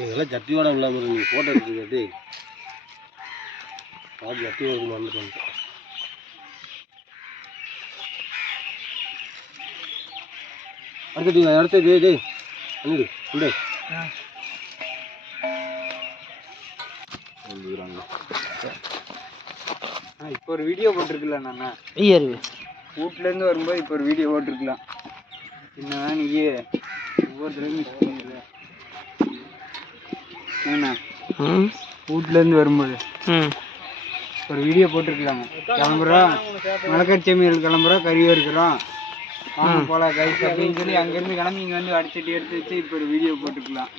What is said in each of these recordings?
இதெல்லாம் ஜட்டியோட இல்லாமல் நீ ஃபோட்டோ எடுத்துக்கிட்டு ஜட்டியோட வந்துட்டு வந்துட்டேன். அடுத்து டேய் அனில் உண்டே இப்போ ஒரு வீடியோ போட்டிருக்கலாம் நான் வீட்டிலேருந்து வரும்போது இப்போ ஒரு வீடியோ போட்டிருக்கலாம். என்னன்னா நீ ஒவ்வொருத்தரும் ஏண்ணா வீட்டிலேருந்து வரும்போது ஒரு வீடியோ போட்டிருக்கலாங்க. கிளம்புறோம் மலைக்கட்சி மீறல் கிளம்புறோம் கறியோ இருக்கிறோம் போல கைஸ் அப்படின்னு சொல்லி அங்கேருந்து கிளம்பி இங்கே வந்து அடிச்சட்டி எடுத்து வச்சு இப்போ ஒரு வீடியோ போட்டுக்கலாம்.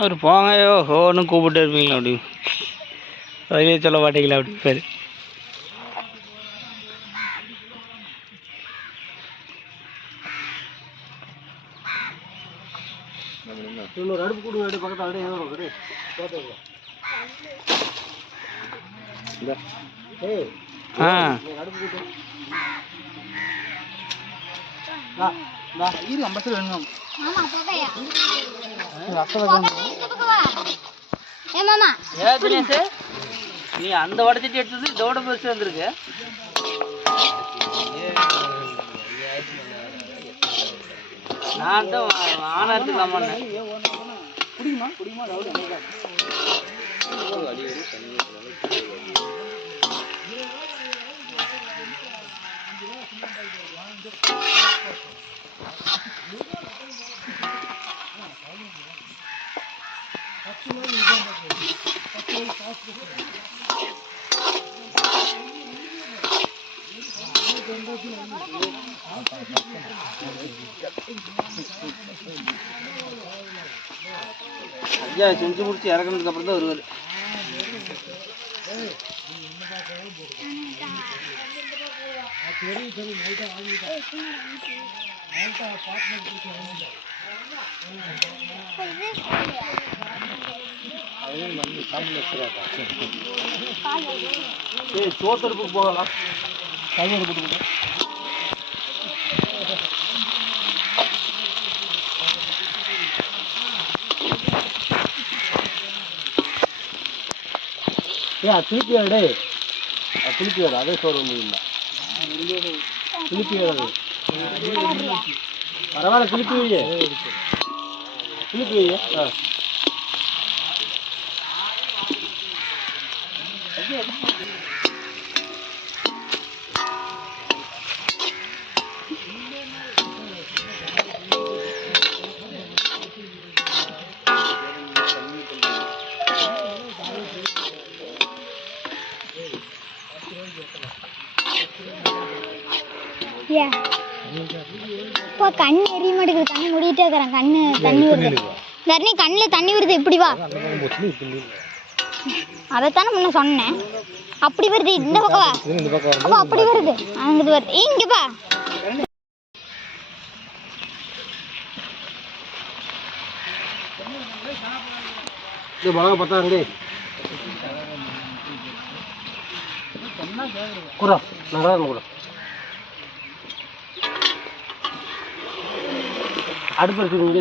அவர் போங்கயோ ஹோன்னு கூப்பிட்டு இருப்பீங்களா அப்படி வெளியே சொல்ல மாட்டீங்களா அப்படி பேர் இன்னொரு அடுப்பு கூடு அப்படியே பக்கத்தில் அப்படியே ஏதோ அடுப்பு கூட்டு இது 50 வேணும். நீ அந்த உடச்சிட்டு எடுத்தது இதோட பெருசு வந்திருக்கு. நான் தான் ஆனா எடுத்துக்கலாமா குடிக்குமா குடிக்குமா ஐயா செஞ்சு முடிச்சு இறக்குனதுக்கு அப்புறம் தான் வருவார். சோத்தடுப்புக்கு போகலாம் கையெடு போட்டு திருப்பி வேடே திருப்பி வேறு அதே சோறு ஒன்றும் இல்லை திருப்பி வேறு பரவாயில்ல திருப்பி வையே திருப்பி வையே இப்போ கண்ணு எரிய மாட்டேங்குது. கண்ணு மூடிட்டே இருக்கிறேன். கண்ணு தண்ணி வருது. தரணி கண்ணில் தண்ணி வருது. எப்படி வா அதைத்தானே முன்ன சொன்னேன். அப்படி வருது. இந்த பக்கம் வா. அப்போ அப்படி வருது. அங்கிட்டு வருது. இங்கே பா மிளகா பத்தாங்கடி கூட நல்லா கூட அடுப்பு எடுத்துக்கோங்க.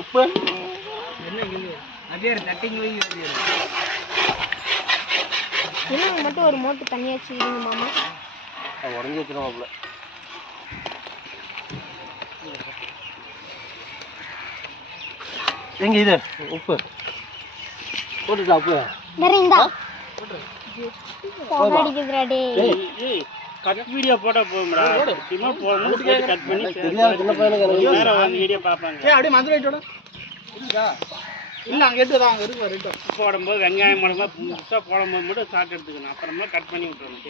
உப்பு அப்படியே தட்டிங்க இன்னும் மட்டும் ஒரு மோட்டு தண்ணியாச்சு விடுங்க மாமா. உடஞ்சி வச்சிருவாப்புல. எங்க இது உப்பு போட்டுக்கலாம். உப்பு வேற இந்தா போடாடிக்குதுடா டேய். கட் வீடியோ போட்டா போடும்டா. சும்மா போட்டு கட் பண்ணி தெரியாத சின்ன பையனுக்கு வேற வந்து வீடியோ பாப்பாங்க. அப்படியே மதுரை ரைட்டோட இருக்கா இல்ல அங்க எடுத்துதான் அங்க இருக்கு ரைட்டோ போடும்போது வெங்காயம் மிளகா புதுசா போடும்போது மட்டும் சாட் எடுத்துக்கணும். அப்புறமா கட் பண்ணி விட்டுறணும்.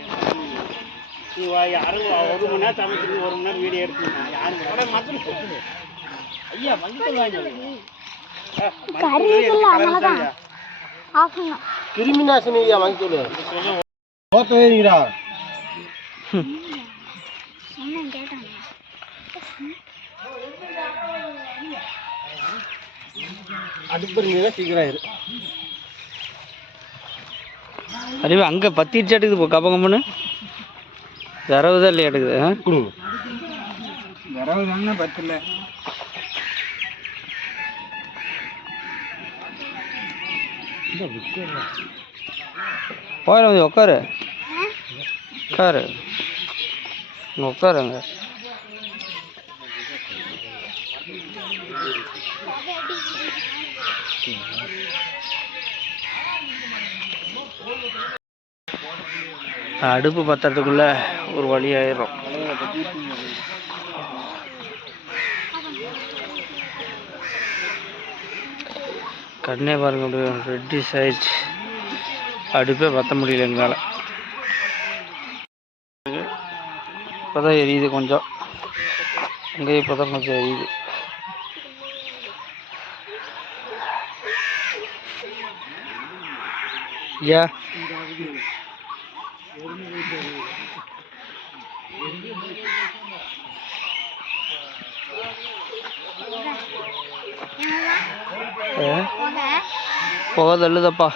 யாரும் 1 மணி நேரம் சமைச்சிருக்கு 1 மணி நேரம் வீடியோ எடுத்துருக்கேன் யாரும் ஐயா மஞ்சள் கிருமி நாசினி ஐயா மஞ்சள் போத்தீங்களா அடுப்பு சீக்கிரம் ஆயிரு அறிவு அங்கே பத்திடுச்சு எடுக்குது இப்போ கப்ப கம்பனு விரவு தான் இல்லையா எடுக்குது கொடுங்க விரவு தானே பத்தில் போயிட வந்து உட்காரு உட்காரு இங்கே உட்காருங்க அடுப்பு பத்துறதுக்குள்ள ஒரு வழி ஆயிரும். கண்ணே பாருங்க அப்படியே ரெட்டிஸ் ஆயிடுச்சு. அடுப்பே பற்ற முடியல எங்களால். இப்போதான் எரியுது கொஞ்சம், அங்கேயே இப்போதான் கொஞ்சம் எரியுது. ஐயா புகை தள்ளுதப்பா.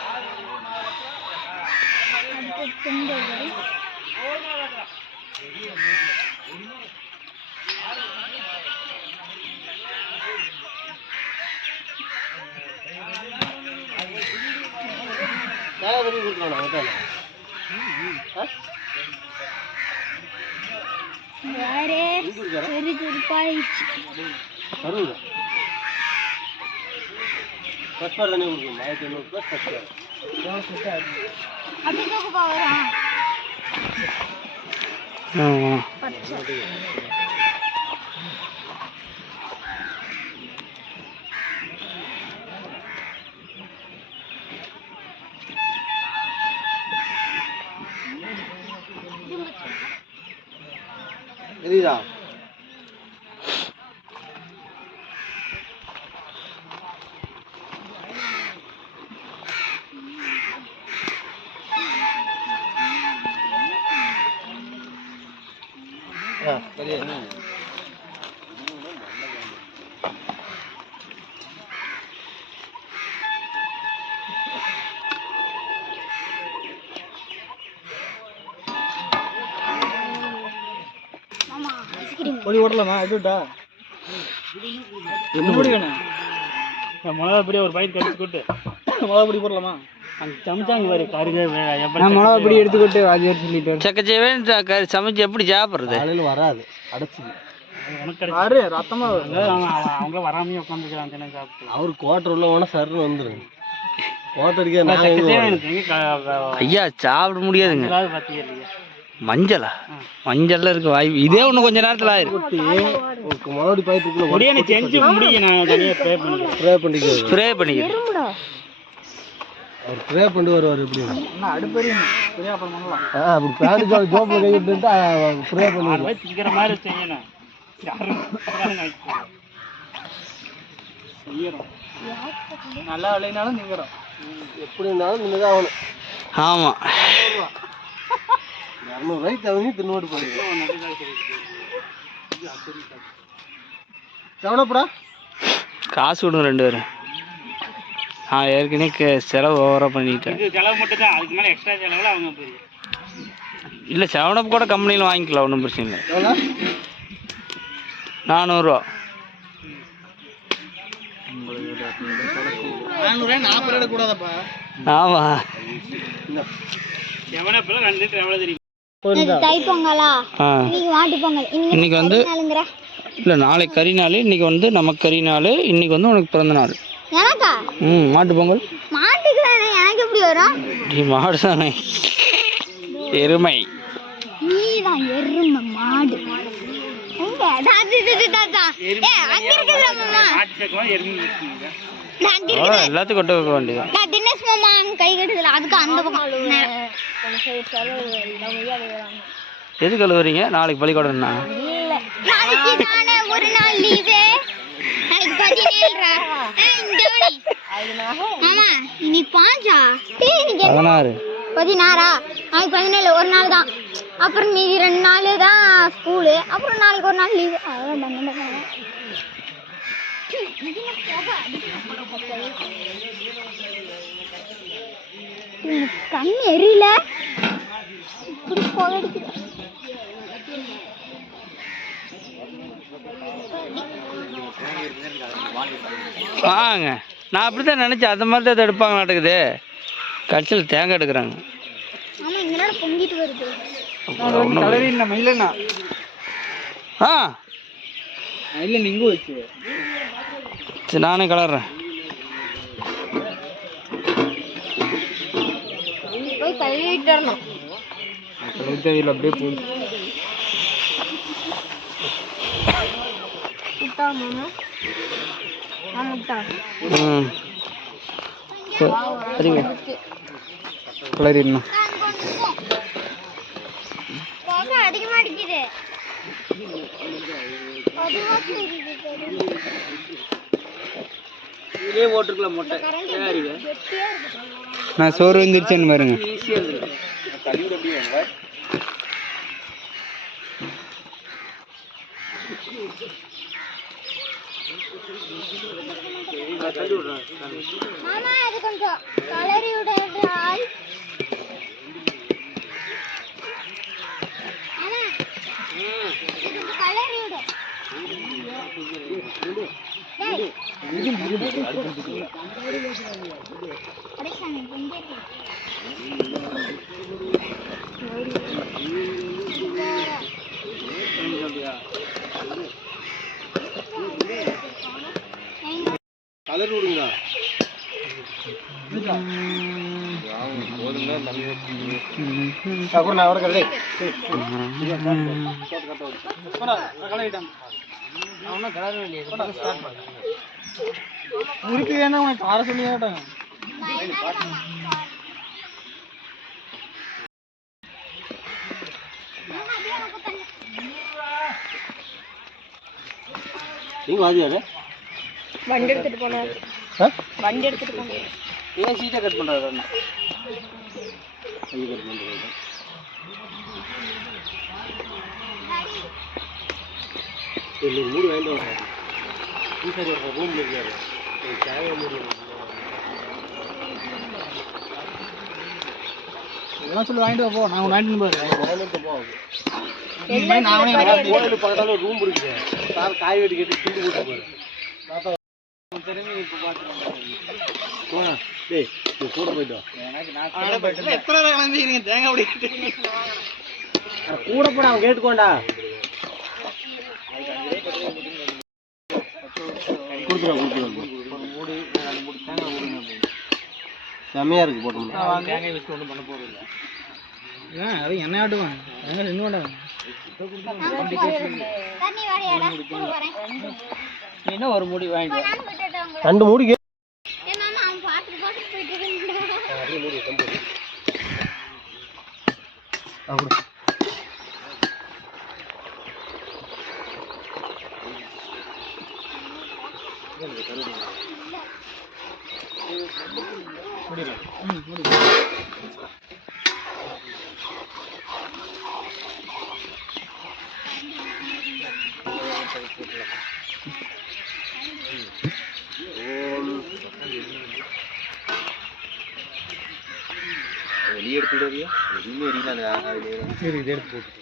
எரியுதா? சரியா பொடி ஓட்டலாமா? எடுட்டா என்ன பொடி வேணும்? மிளகா பொடி ஒரு பைக் கடிச்சு கொட்டு. மிளகா பொடி போடலாமா? அங்கே சமைச்சாங்க பாரு கருக. நான் மிளகா பொடி எடுத்துக்கிட்டு அது சொல்லிட்டு சக்கச்சேவன் சமைச்சு எப்படி சாப்பிட்றது? காலையில் வராது, அடைச்சிது. ரத்தமா அவங்க வராமையே உட்காந்துக்கிறான் தினம் சாப்பிட்டு. அவரு கோட்டர் உள்ள போனா சர்ன்னு வந்துருங்க. கோட்டருக்கு ஐயா சாப்பிட முடியாதுங்க. மஞ்சளா? மஞ்சள்ல இருக்க வாய்ப்பு இதே ஒண்ணு கொஞ்ச நேரத்துல ஆயிரும். மறுபடி பைப்புக்குள்ள செஞ்சு முடியும். நான் தனியா ஸ்ப்ரே பண்ணிக்கிறேன். அவர் ஸ்ப்ரே பண்ணி வருவார். எப்படி அடுப்பெரியும் அப்புறம் பண்ணலாம். அப்படி பேண்ட் ஜோப்பில் கை விட்டு ஸ்ப்ரே பண்ணி திங்கிற மாதிரி செய்யணும். நல்லா விளையினாலும் நீங்கிறோம். எப்படி இருந்தாலும் நீங்கள் தான் ஆகணும். ஆமா, 200 ரூபாய்க்கு தவணி தின்னோடு போயிருக்கோம். செவனப்படா காசு விடுங்க 2 பேரும். ஏற்கனவே செலவு ஓவராக பண்ணிட்டேன். செலவு மட்டும் தான், அதுக்கு மேலே எக்ஸ்ட்ரா செலவில் அவங்க போயிருக்கு. இல்லை செவனப் கூட கம்பெனியில் வாங்கிக்கலாம், ஒன்றும் பிரச்சனை இல்லை. எவ்வளோ? 400 ரூபா. 40 ரூபா கூடாதப்பா. ஆமாம், செவனப்பில் 2 லிட்டர் எவ்வளோ தெரியும்? தைப்பொங்கலா? இன்னைக்கு வந்து இல்லை நாளைக்கு கறி நாள், இன்னைக்கு வந்து நமக்கு கறி நாள், இன்னைக்கு வந்து உனக்கு பிறந்த நாள். எனக்கா? மாட்டு பொங்கல். மாட்டுக்கு எனக்கு எப்படி வரும்? மாடு தானே, எருமை. நீதான் எருமை மாடு. எல்லாத்துக்கும் கொட்ட வைக்க வேண்டியதான். தினேஷ் மாமா கை கட்டுதல அதுக்கு அந்த பக்கம் எது கழுவுறீங்க? நாளைக்கு பள்ளிக்கூடம்னா? இல்ல நாளைக்கு தானே ஒரு நாள் லீவு. நாளைக்கு 17 ஆமா நீ பாஞ்சா 16 16 நாளைக்கு 17 ஒரு நாள் தான். அப்புறம் மீதி 2 நாள் தான் ஸ்கூலு. அப்புறம் நாளைக்கு ஒரு நாள் லீவு. கண் எரியல இப்படி போகடிக்குது. வாங்க, நான் அப்படித்தான் நினைச்சேன். அந்த மாதிரி தான் எடுப்பாங்க நடக்குது. கடைசியில் தேங்காய் எடுக்கிறாங்க. ஆமா இங்கனால பொங்கிட்டு வருது. கலரின் இல்லைண்ணா ஆ இல்லை நீங்க வச்சு சரி நானே கலர்றேன். போய் கழுவிட்டு வரணும். தேவையில்லை அப்படியே போகுது. சரிங்க கலரிடணும். அதிகமா அடிக்குது. இதே போட்டுருக்கலாம் மொட்டை. நான் சோறு வந்துருச்சேன்னு பாருங்க. மாமா அது கொஞ்சம் கலரி விடுறால். ஆமா இது கலரி விடு. அடேசாமி பொங்கிட்டு. கலர் விடுங்க. அப்புறம் நான் அவரை கல்லை முறுக்கு வேணா உனக்கு கார சொல்லி கேட்டாங்க. நீங்க வாதியாரு வண்டி எடுத்துட்டு போனாரு. வண்டி எடுத்துட்டு போனாரு. ஏன் சீட்டை கட் பண்றாரு அண்ணா? கட் பண்றாரு. இல்லை மூடி வாங்கிட்டு வராரு. சரி ரூம் இருக்காரு. தேவை மூடி இதெல்லாம் சொல்லி வாங்கிட்டு வா போ. நான் வாங்கிட்டு போகிறேன். கோயில் பக்கத்தால ரூம் இருக்குது. சார் காய் வெட்டி கேட்டு துண்டு போட்டு போயிரு. கூட போயிட்டோம். கூட போட அவன் கேட்டுக்கோண்டா. செம்மையா இருக்கு போட்டோம்னா. தேங்காய் வச்சு ஒன்றும் பண்ண போறது இல்லை. அது என்ன ஆட்டுவான் எங்க நின்று வேண்டாம். தண்ணி வாரியாடா வரேன். என்ன ஒரு மூடி வாங்கிட்டு 2 மூடி மாமா அவன் பாட்டு பாட்டு போயிட்டு இருக்கான். வெளியே எடுத்துடுறியா? எதுவுமே எடுத்து போட்டு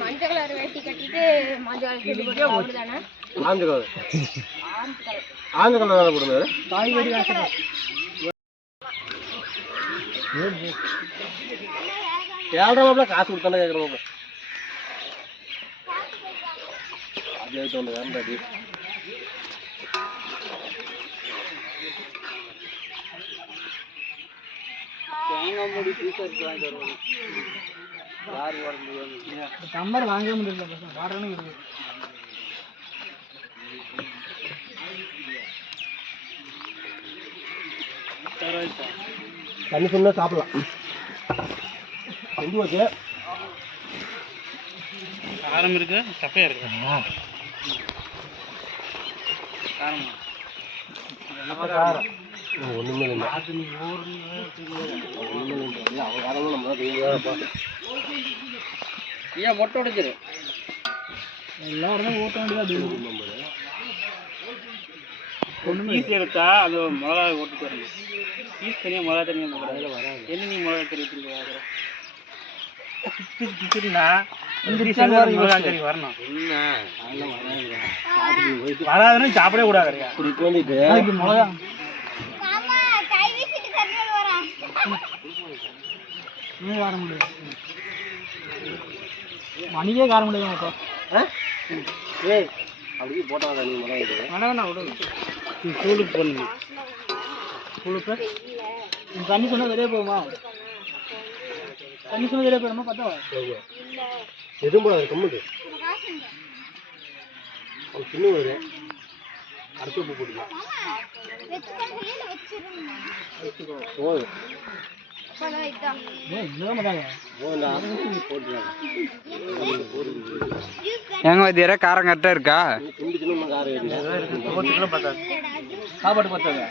மஞ்சள் கலர் வேட்டி கட்டிட்டு மஞ்சள் கலர் போடுதானே? ஆஞ்ச கலர் தானே போடுங்க. காய்கறி கேள்றாப்ல காசு கொடுத்தானே கேட்குறோம். அது தோண்டு வேண்டாடி. தேங்காய் மூடி பீஸாச்சு வாங்கிட்டு வருவாங்க. யார் வர முடியாது. டம்ளர் வாங்க முடியல. வாடணும் இருக்கு. தண்ணி சொன்னா சாப்பிடலாம். செஞ்சு வச்சு காரம் இருக்கு, சப்பையா இருக்கு. காரம் ஒண்ணுமே இல்லை. அவன் காரணம் நம்ம தான் ஏன் மொட்டை உடைச்சிரு எல்லாருமே ஓட்ட வேண்டியதா பீஸ் எடுத்தா அது மிளகா ஓட்டுட்டு வரணும். பீஸ் தனியாக மிளகா தனியாக வராது. என்ன நீ மிளகா கறி பிரிச்சுனா மிளகா கறி வரணும். வராதுன்னு சாப்பிடவே கூடாது. இப்படி வந்துட்டு மிளகா மாமா கை வீசிட்டு கண்ணாடி வரான். வர முடியாது, மணிக்கே கார முடியாது. அப்படியே போட்டாங்க நீ மிளகா வேணா விடுங்க. சூடுக்கு போடணும். புழுப்பு தண்ணி சொன்னா வெளியே போகுமா? தண்ணி சொன்னா வெளியே போயிடுமா? பார்த்தா எதுவும் போடாது, கம்முது அவன் சின்ன ஒரு அடுத்த உப்பு போட்டுக்கலாம். போதும் எங்க வத்தியார காரம் கரெக்டா இருக்கா? சாப்பாடு பார்த்தாங்க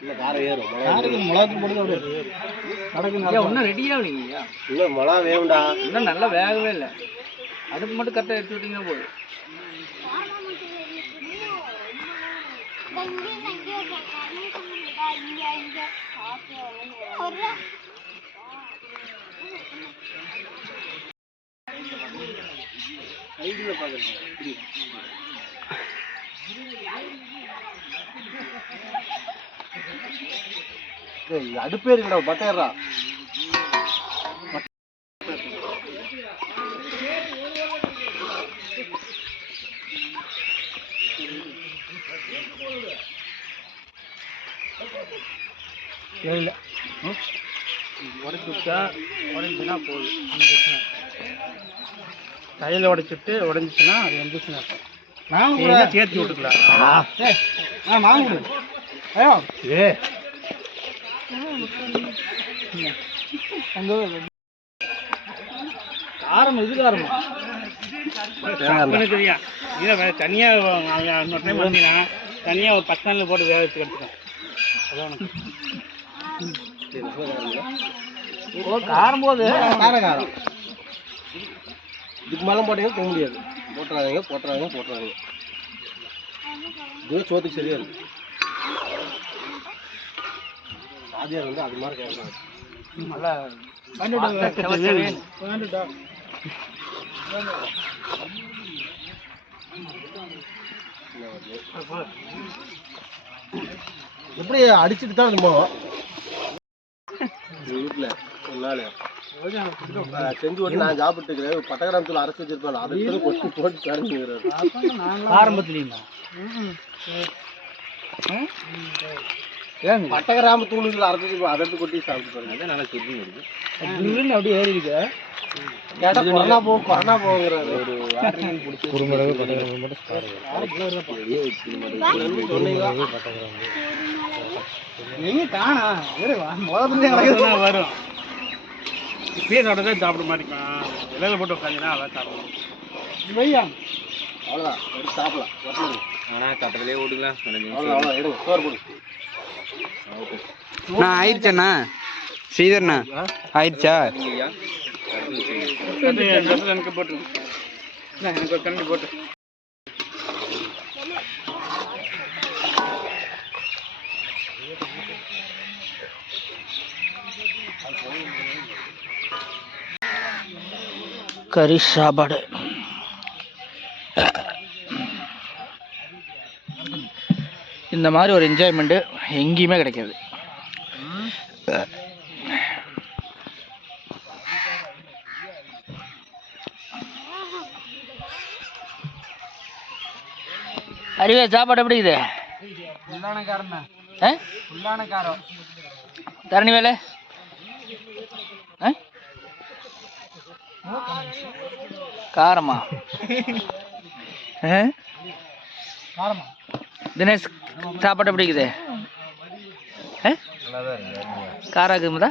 இல்லை காரம் ஏறும். மிளகாக்கு போட்டு ஒன்றும் ரெடியா இல்லைங்க. இல்லை மிளகா வேணும்டா. இன்னும் நல்லா வேகவே இல்லை. அடுப்பு மட்டும் கரெக்டாக எடுத்து விட்டீங்கன்னா போதும். அடுப்பே இருக்கடா பட்டையறா. இல்லை உடச்சுட்டா உடஞ்சுன்னா போதும். கையில் உடைச்சிட்டு உடஞ்சிச்சுன்னா அது வந்துச்சுன்னா சேர்த்து விட்டுக்கலாம். காரம் இது காரமா தெரியும். இதை தனியாக இன்னொரு டைம் வந்தீங்கன்னா தனியாக ஒரு 10 நாளில் போட்டு வேக வச்சு எடுத்துக்கேன். அதான் காரம் போது காரம் இதுக்கு மேலே போட்டீங்கன்னா போக முடியாது. போட்டுறாங்க. இதுவே சோத்துக்கு சரியா இருக்கு. ஆதியார் வந்து அது மாதிரி கேட்கலாம். நல்லா எப்படி அடிச்சுட்டு தான் போவோம். வீட்டில் ஒரு நாள் செஞ்சு போட்டு நான் சாப்பிட்டுக்கிறேன். பட்டகிராமத்தில் அரைச்சி வச்சிருப்பேன். அதை கொட்டி போட்டு கரைஞ்சிக்கிறாரு ஆரம்பத்துலீங்களா? பட்டகிராம தூளுகள் அரைச்சி அதை எடுத்து கொட்டி சாப்பிட்டு பாருங்க. நல்லா சுத்தி இருக்கு. அப்படியே ஏறிக்குது. கேட்டா கொரோனா போகுங்கிறாரு. ஒரு எங்க காணா வரும். இப்பயே சாப்பிட்டதே சாப்பிட மாட்டேங்கான். இலையில போட்டு உட்காந்துன்னா அதான் சாப்பிடணும். வையா அவ்வளோதான் எடுத்து சாப்பிடலாம். ஆனால் கட்டத்திலே ஓட்டுக்கலாம். அவ்வளோ எடுங்க சோறு போடு. நான் ஆயிடுச்சண்ணா ஸ்ரீதர்ண்ணா ஆயிடுச்சா? எனக்கு போட்டு எனக்கு ஒரு கண்டி போட்டு கறி சாப்பாடு. இந்த மாதிரி ஒரு என்ஜாய்மெண்ட்டு எங்கேயுமே கிடைக்காது. அறிவே சாப்பாடு எப்படி இது? ஃபுல்லான காரம். ஃபுல்லான காரம். தரணி வேலை காரமா? காரமா? தினேஷ் சாப்பாடு எப்படி இருக்குது? காரம் இருக்குதா?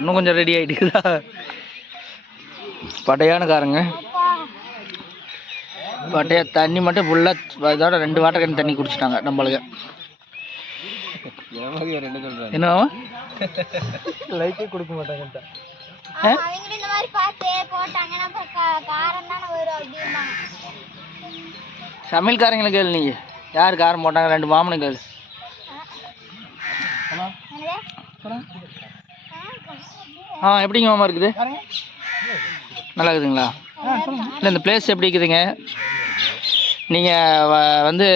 இன்னும் கொஞ்சம் ரெடி ஆகிட்டுக்குதா? பட்டையான காரங்க. பட்டையா தண்ணி மட்டும் ஃபுல்லாக இதோட 2 வாட்டர் கேன் தண்ணி குடிச்சிட்டாங்க நம்மளுக்கு. என்ன லைட்டே கொடுக்க மாட்டாங்க. அவங்க இந்த மாதிரி பார்த்து போட்டாங்கன்னா காரம் தானே வரும் அப்படிம்பாங்க. சமையல்காரங்களை கேளு. நீங்கள் யார் காரம் போட்டாங்க? 2 மாமனும் கேளு. எப்படிங்க மாமா இருக்குது? நல்லா இருக்குதுங்களா? இல்லை இந்த பிளேஸ் எப்படி இருக்குதுங்க? நீங்கள் வந்து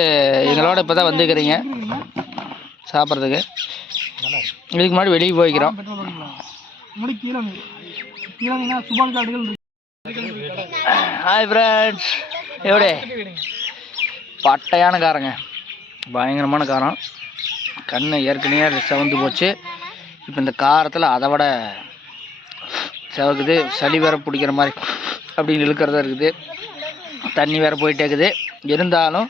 எங்களோட இப்போ தான் வந்துக்கிறீங்க சாப்பிட்றதுக்கு. இதுக்கு முன்னாடி வெளியே போய்க்கிறோம். ஹாய் ஃப்ரெண்ட்ஸ், எப்படி பட்டையான காரங்க, பயங்கரமான காரம். கண் ஏற்கனவே செவந்து போச்சு. இப்போ இந்த காரத்தில் அதை விட செவக்குது. சளி வேற பிடிக்கிற மாதிரி அப்படின்னு இழுக்கிறதா இருக்குது. தண்ணி வேறு போயிட்டே இருக்குது. இருந்தாலும்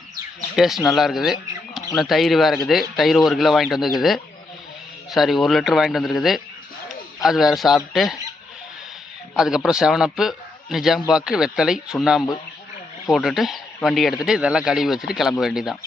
டேஸ்ட் நல்லா இருக்குது. இன்னும் தயிர் வேறு இருக்குது. தயிர் 1 கிலோ வாங்கிட்டு வந்துருக்குது. சாரி 1 லிட்டர் வாங்கிட்டு வந்துருக்குது. அது வேறு சாப்பிட்டு அதுக்கப்புறம் 7 அப்பு, நிஜாம் பாக்கு, வெத்தலை, சுண்ணாம்பு போட்டுட்டு வண்டி எடுத்துகிட்டு இதெல்லாம் கழுவி வச்சுட்டு கிளம்ப வேண்டியதான்.